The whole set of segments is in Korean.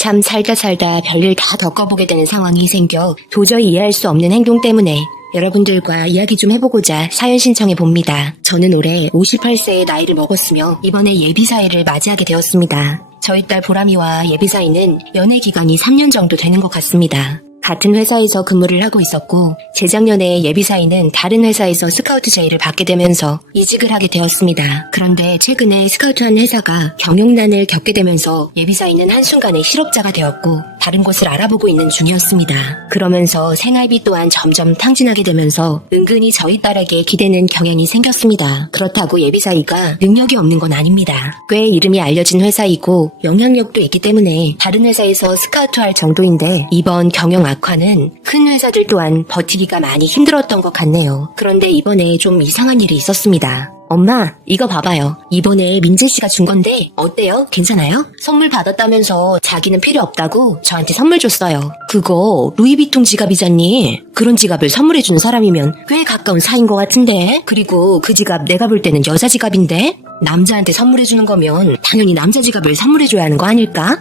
참 살다 별일 다 겪어보게 되는 상황이 생겨 도저히 이해할 수 없는 행동 때문에 여러분들과 이야기 좀 해보고자 사연 신청해 봅니다. 저는 올해 58세의 나이를 먹었으며 이번에 예비사이를 맞이하게 되었습니다. 저희 딸 보람이와 예비사이는 연애 기간이 3년 정도 되는 것 같습니다. 같은 회사에서 근무를 하고 있었고 재작년에 예비사이는 다른 회사에서 스카우트 제의를 받게 되면서 이직을 하게 되었습니다. 그런데 최근에 스카우트한 회사가 경영난을 겪게 되면서 예비사이는 한순간에 실업자가 되었고 다른 곳을 알아보고 있는 중이었습니다. 그러면서 생활비 또한 점점 탕진하게 되면서 은근히 저희 딸에게 기대는 경향이 생겼습니다. 그렇다고 예비사이가 능력이 없는 건 아닙니다. 꽤 이름이 알려진 회사이고 영향력도 있기 때문에 다른 회사에서 스카우트할 정도인데 이번 경영 악화는 큰 회사들 또한 버티기가 많이 힘들었던 것 같네요. 그런데 이번에 좀 이상한 일이 있었습니다. 엄마, 이거 봐봐요. 이번에 민재씨가 준 건데 어때요? 괜찮아요? 선물 받았다면서 자기는 필요 없다고 저한테 선물 줬어요. 그거 루이비통 지갑이잖니. 그런 지갑을 선물해주는 사람이면 꽤 가까운 사이인 것 같은데. 그리고 그 지갑 내가 볼 때는 여자 지갑인데? 남자한테 선물해주는 거면 당연히 남자 지갑을 선물해줘야 하는 거 아닐까?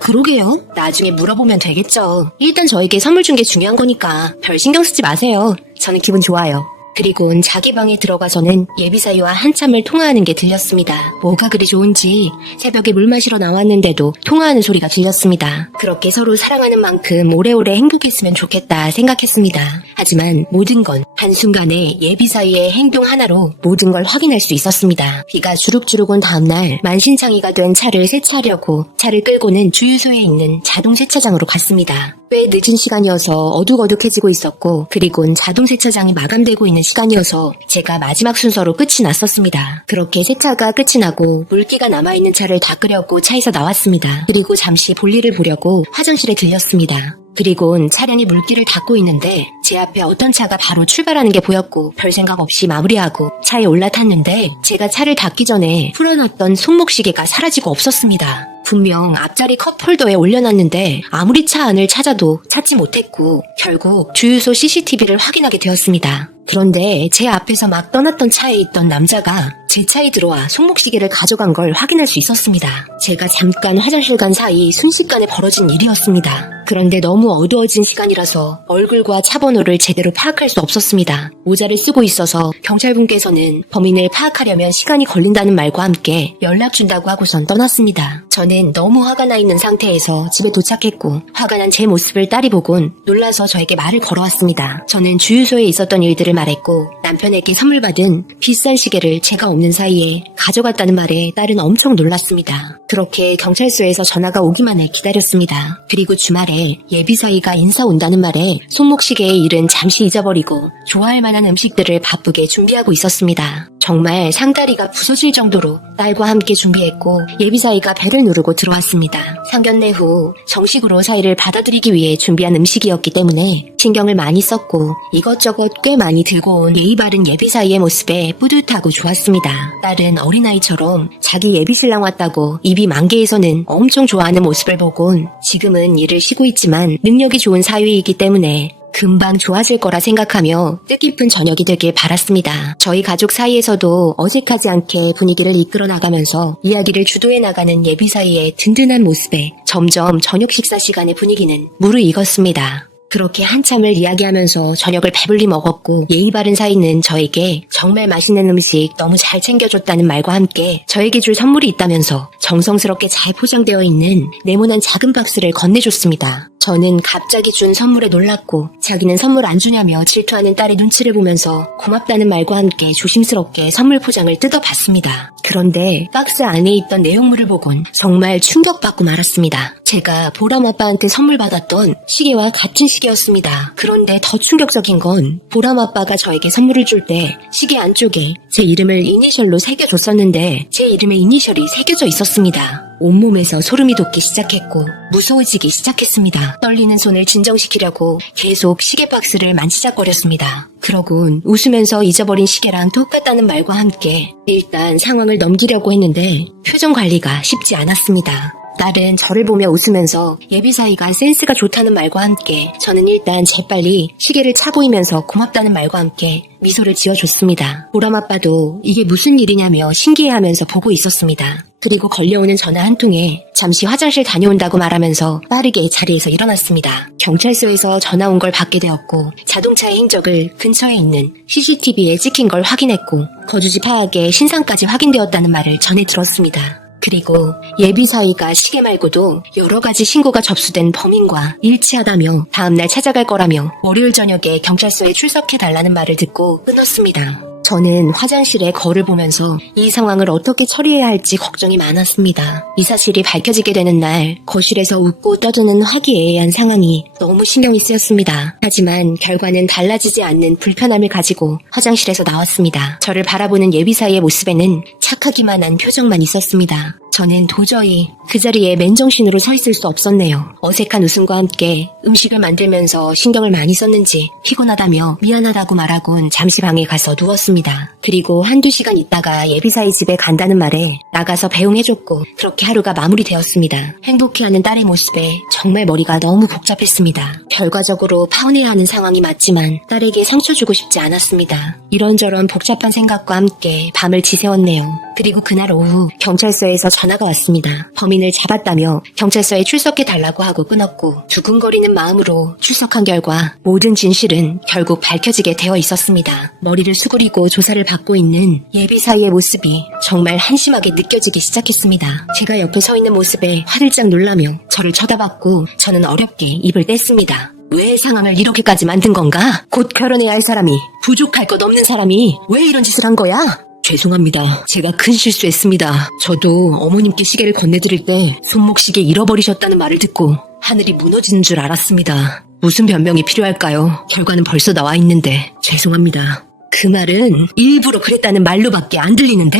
그러게요. 나중에 물어보면 되겠죠. 일단 저에게 선물 준 게 중요한 거니까 별 신경 쓰지 마세요. 저는 기분 좋아요. 그리곤 자기 방에 들어가서는 예비사이와 한참을 통화하는 게 들렸습니다. 뭐가 그리 좋은지 새벽에 물 마시러 나왔는데도 통화하는 소리가 들렸습니다. 그렇게 서로 사랑하는 만큼 오래오래 행복했으면 좋겠다 생각했습니다. 하지만 모든 건 한순간에 예비사이의 행동 하나로 모든 걸 확인할 수 있었습니다. 비가 주룩주룩 온 다음날 만신창이가 된 차를 세차하려고 차를 끌고는 주유소에 있는 자동 세차장으로 갔습니다. 꽤 늦은 시간이어서 어둑어둑해지고 있었고 그리곤 자동 세차장이 마감되고 있는 시간이어서 제가 마지막 순서로 끝이 났었습니다. 그렇게 세차가 끝이 나고 물기가 남아있는 차를 닦으려고 차에서 나왔습니다. 그리고 잠시 볼일을 보려고 화장실에 들렸습니다. 그리곤 차량이 물기를 닦고 있는데 제 앞에 어떤 차가 바로 출발하는 게 보였고 별 생각 없이 마무리하고 차에 올라탔는데 제가 차를 닦기 전에 풀어놨던 손목시계가 사라지고 없었습니다. 분명 앞자리 컵홀더에 올려놨는데 아무리 차 안을 찾아도 찾지 못했고 결국 주유소 CCTV를 확인하게 되었습니다. 그런데 제 앞에서 막 떠났던 차에 있던 남자가 제 차에 들어와 손목시계를 가져간 걸 확인할 수 있었습니다. 제가 잠깐 화장실 간 사이 순식간에 벌어진 일이었습니다. 그런데 너무 어두워진 시간이라서 얼굴과 차 번호를 제대로 파악할 수 없었습니다. 모자를 쓰고 있어서 경찰분께서는 범인을 파악하려면 시간이 걸린다는 말과 함께 연락 준다고 하고선 떠났습니다. 저는 너무 화가 나 있는 상태에서 집에 도착했고 화가 난 제 모습을 딸이 보곤 놀라서 저에게 말을 걸어왔습니다. 저는 주유소에 있었던 일들을 말했고 남편에게 선물 받은 비싼 시계를 제가 없는 사이에 가져갔다는 말에 딸은 엄청 놀랐습니다. 그렇게 경찰서에서 전화가 오기만 해 기다렸습니다. 그리고 주말에 예비사이가 인사 온다는 말에 손목시계의 일은 잠시 잊어버리고 좋아할 만한 음식들을 바쁘게 준비하고 있었습니다. 정말 상다리가 부서질 정도로 딸과 함께 준비했고 예비사이가 벨을 누르고 들어왔습니다. 상견례 후 정식으로 사이를 받아들이기 위해 준비한 음식이었기 때문에 신경을 많이 썼고 이것저것 꽤 많이 들고 온 예의 바른 예비사이의 모습에 뿌듯하고 좋았습니다. 딸은 어린아이처럼 자기 예비신랑 왔다고 입이 만개에서는 엄청 좋아하는 모습을 보곤 지금은 일을 쉬고 있지만 능력이 좋은 사위이기 때문에 금방 좋아질 거라 생각하며 뜻깊은 저녁이 되길 바랐습니다. 저희 가족 사이에서도 어색하지 않게 분위기를 이끌어 나가면서 이야기를 주도해 나가는 예비사이의 든든한 모습에 점점 저녁 식사 시간의 분위기는 무르익었습니다. 그렇게 한참을 이야기하면서 저녁을 배불리 먹었고 예의 바른 사이는 저에게 정말 맛있는 음식 너무 잘 챙겨줬다는 말과 함께 저에게 줄 선물이 있다면서 정성스럽게 잘 포장되어 있는 네모난 작은 박스를 건네줬습니다. 저는 갑자기 준 선물에 놀랐고 자기는 선물 안 주냐며 질투하는 딸의 눈치를 보면서 고맙다는 말과 함께 조심스럽게 선물 포장을 뜯어봤습니다. 그런데 박스 안에 있던 내용물을 보곤 정말 충격받고 말았습니다. 제가 보람 아빠한테 선물 받았던 시계와 같은 시계였습니다. 그런데 더 충격적인 건 보람 아빠가 저에게 선물을 줄 때 시계 안쪽에 제 이름을 이니셜로 새겨줬었는데 제 이름의 이니셜이 새겨져 있었습니다. 온몸에서 소름이 돋기 시작했고 무서워지기 시작했습니다. 떨리는 손을 진정시키려고 계속 시계 박스를 만지작거렸습니다. 그러곤 웃으면서 잊어버린 시계랑 똑같다는 말과 함께 일단 상황을 넘기려고 했는데 표정 관리가 쉽지 않았습니다. 딸은 저를 보며 웃으면서 예비사위가 센스가 좋다는 말과 함께 저는 일단 재빨리 시계를 차 보이면서 고맙다는 말과 함께 미소를 지어줬습니다. 보람아빠도 이게 무슨 일이냐며 신기해하면서 보고 있었습니다. 그리고 걸려오는 전화 한 통에 잠시 화장실 다녀온다고 말하면서 빠르게 자리에서 일어났습니다. 경찰서에서 전화 온 걸 받게 되었고 자동차의 행적을 근처에 있는 CCTV에 찍힌 걸 확인했고 거주지 파악에 신상까지 확인되었다는 말을 전해 들었습니다. 그리고 예비사위가 시계 말고도 여러 가지 신고가 접수된 범인과 일치하다며 다음날 찾아갈 거라며 월요일 저녁에 경찰서에 출석해달라는 말을 듣고 끊었습니다. 저는 화장실에 거울을 보면서 이 상황을 어떻게 처리해야 할지 걱정이 많았습니다. 이 사실이 밝혀지게 되는 날 거실에서 웃고 떠드는 화기애애한 상황이 너무 신경이 쓰였습니다. 하지만 결과는 달라지지 않는 불편함을 가지고 화장실에서 나왔습니다. 저를 바라보는 예비사위의 모습에는 착하기만 한 표정만 있었습니다. 저는 도저히 그 자리에 맨정신으로 서 있을 수 없었네요. 어색한 웃음과 함께 음식을 만들면서 신경을 많이 썼는지 피곤하다며 미안하다고 말하곤 잠시 방에 가서 누웠습니다. 그리고 한두 시간 있다가 예비사위 집에 간다는 말에 나가서 배웅해줬고 그렇게 하루가 마무리되었습니다. 행복해하는 딸의 모습에 정말 머리가 너무 복잡했습니다. 결과적으로 파혼해야 하는 상황이 맞지만 딸에게 상처 주고 싶지 않았습니다. 이런저런 복잡한 생각과 함께 밤을 지새웠네요. 그리고 그날 오후 경찰서에서 전화가 왔습니다. 범인을 잡았다며 경찰서에 출석해달라고 하고 끊었고 두근거리는 마음으로 출석한 결과 모든 진실은 결국 밝혀지게 되어 있었습니다. 머리를 수그리고 조사를 받고 있는 예비사위의 모습이 정말 한심하게 느껴지기 시작했습니다. 제가 옆에 서 있는 모습에 화들짝 놀라며 저를 쳐다봤고 저는 어렵게 입을 뗐습니다. 왜 상황을 이렇게까지 만든 건가? 곧 결혼해야 할 사람이, 부족할 것 없는 사람이 왜 이런 짓을 한 거야? 죄송합니다. 제가 큰 실수했습니다. 저도 어머님께 시계를 건네드릴 때 손목시계 잃어버리셨다는 말을 듣고 하늘이 무너지는 줄 알았습니다. 무슨 변명이 필요할까요? 결과는 벌써 나와 있는데 죄송합니다. 그 말은 일부러 그랬다는 말로밖에 안 들리는데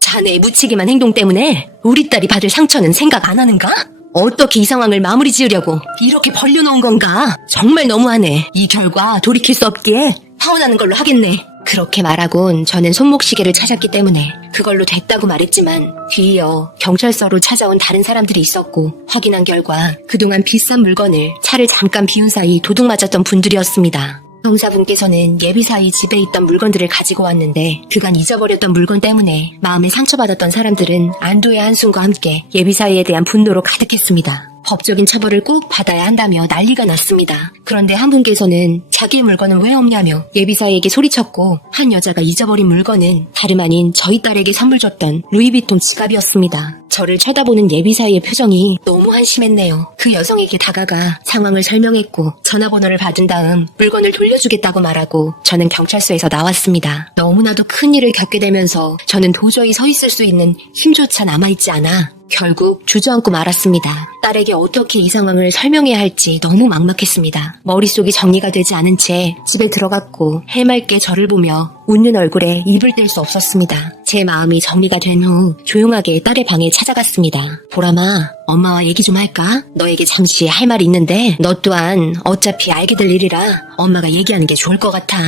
자네의 무책임한 행동 때문에 우리 딸이 받을 상처는 생각 안 하는가? 어떻게 이 상황을 마무리 지으려고 이렇게 벌려놓은 건가? 정말 너무하네. 이 결과 돌이킬 수 없기에 파혼하는 걸로 하겠네. 그렇게 말하곤 저는 손목시계를 찾았기 때문에 그걸로 됐다고 말했지만 뒤이어 경찰서로 찾아온 다른 사람들이 있었고 확인한 결과 그동안 비싼 물건을 차를 잠깐 비운 사이 도둑 맞았던 분들이었습니다. 형사분께서는 예비사위 집에 있던 물건들을 가지고 왔는데 그간 잊어버렸던 물건 때문에 마음에 상처받았던 사람들은 안도의 한숨과 함께 예비사위에 대한 분노로 가득했습니다. 법적인 처벌을 꼭 받아야 한다며 난리가 났습니다. 그런데 한 분께서는 자기의 물건은 왜 없냐며 예비사위에게 소리쳤고 한 여자가 잊어버린 물건은 다름 아닌 저희 딸에게 선물 줬던 루이비통 지갑이었습니다. 저를 쳐다보는 예비사위의 표정이 너무 한심했네요. 그 여성에게 다가가 상황을 설명했고 전화번호를 받은 다음 물건을 돌려주겠다고 말하고 저는 경찰서에서 나왔습니다. 너무나도 큰 일을 겪게 되면서 저는 도저히 서 있을 수 있는 힘조차 남아있지 않아 결국 주저앉고 말았습니다. 딸에게 어떻게 이 상황을 설명해야 할지 너무 막막했습니다. 머릿속이 정리가 되지 않은 채 집에 들어갔고 해맑게 저를 보며 웃는 얼굴에 입을 뗄 수 없었습니다. 제 마음이 정리가 된 후 조용하게 딸의 방에 찾아갔습니다. 보람아, 엄마와 얘기 좀 할까? 너에게 잠시 할 말이 있는데 너 또한 어차피 알게 될 일이라 엄마가 얘기하는 게 좋을 것 같아.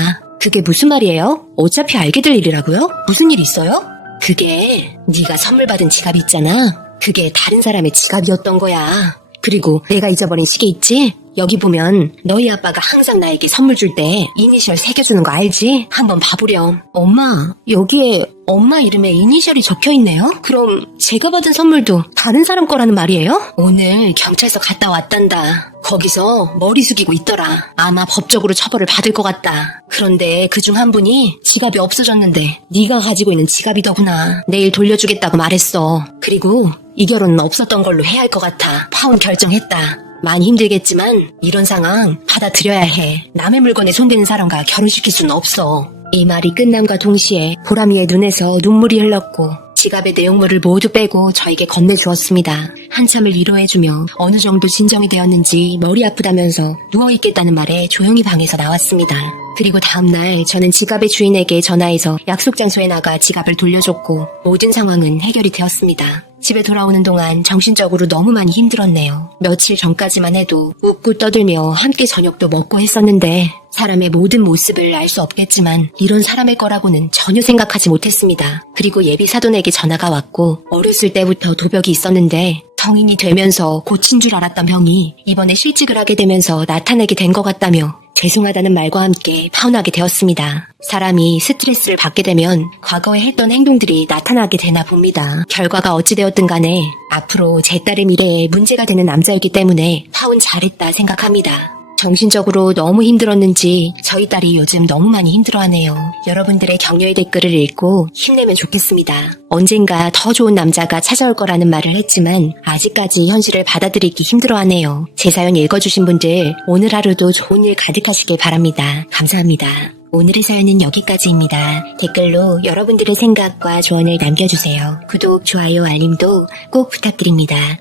그게 무슨 말이에요? 어차피 알게 될 일이라고요? 무슨 일 있어요? 그게 네가 선물 받은 지갑 있잖아. 그게 다른 사람의 지갑이었던 거야. 그리고 내가 잊어버린 시계 있지? 여기 보면 너희 아빠가 항상 나에게 선물 줄 때 이니셜 새겨주는 거 알지? 한번 봐보렴. 엄마, 여기에 엄마 이름에 이니셜이 적혀있네요? 그럼 제가 받은 선물도 다른 사람 거라는 말이에요? 오늘 경찰서 갔다 왔단다. 거기서 머리 숙이고 있더라. 아마 법적으로 처벌을 받을 것 같다. 그런데 그중 한 분이 지갑이 없어졌는데 네가 가지고 있는 지갑이더구나. 내일 돌려주겠다고 말했어. 그리고 이 결혼은 없었던 걸로 해야 할 것 같아. 파혼 결정했다. 많이 힘들겠지만 이런 상황 받아들여야 해. 남의 물건에 손대는 사람과 결혼시킬 수는 없어. 이 말이 끝남과 동시에 보람이의 눈에서 눈물이 흘렀고 지갑의 내용물을 모두 빼고 저에게 건네주었습니다. 한참을 위로해주며 어느 정도 진정이 되었는지 머리 아프다면서 누워있겠다는 말에 조용히 방에서 나왔습니다. 그리고 다음날 저는 지갑의 주인에게 전화해서 약속 장소에 나가 지갑을 돌려줬고 모든 상황은 해결이 되었습니다. 집에 돌아오는 동안 정신적으로 너무 많이 힘들었네요. 며칠 전까지만 해도 웃고 떠들며 함께 저녁도 먹고 했었는데 사람의 모든 모습을 알 수 없겠지만 이런 사람일 거라고는 전혀 생각하지 못했습니다. 그리고 예비 사돈에게 전화가 왔고 어렸을 때부터 도벽이 있었는데 성인이 되면서 고친 줄 알았던 병이 이번에 실직을 하게 되면서 나타나게 된 것 같다며 죄송하다는 말과 함께 파혼하게 되었습니다. 사람이 스트레스를 받게 되면 과거에 했던 행동들이 나타나게 되나 봅니다. 결과가 어찌되었든 간에 앞으로 제 딸의 미래에 문제가 되는 남자이기 때문에 파혼 잘했다 생각합니다. 정신적으로 너무 힘들었는지 저희 딸이 요즘 너무 많이 힘들어하네요. 여러분들의 격려의 댓글을 읽고 힘내면 좋겠습니다. 언젠가 더 좋은 남자가 찾아올 거라는 말을 했지만 아직까지 현실을 받아들이기 힘들어하네요. 제 사연 읽어주신 분들 오늘 하루도 좋은 일 가득하시길 바랍니다. 감사합니다. 오늘의 사연은 여기까지입니다. 댓글로 여러분들의 생각과 조언을 남겨주세요. 구독, 좋아요, 알림도 꼭 부탁드립니다.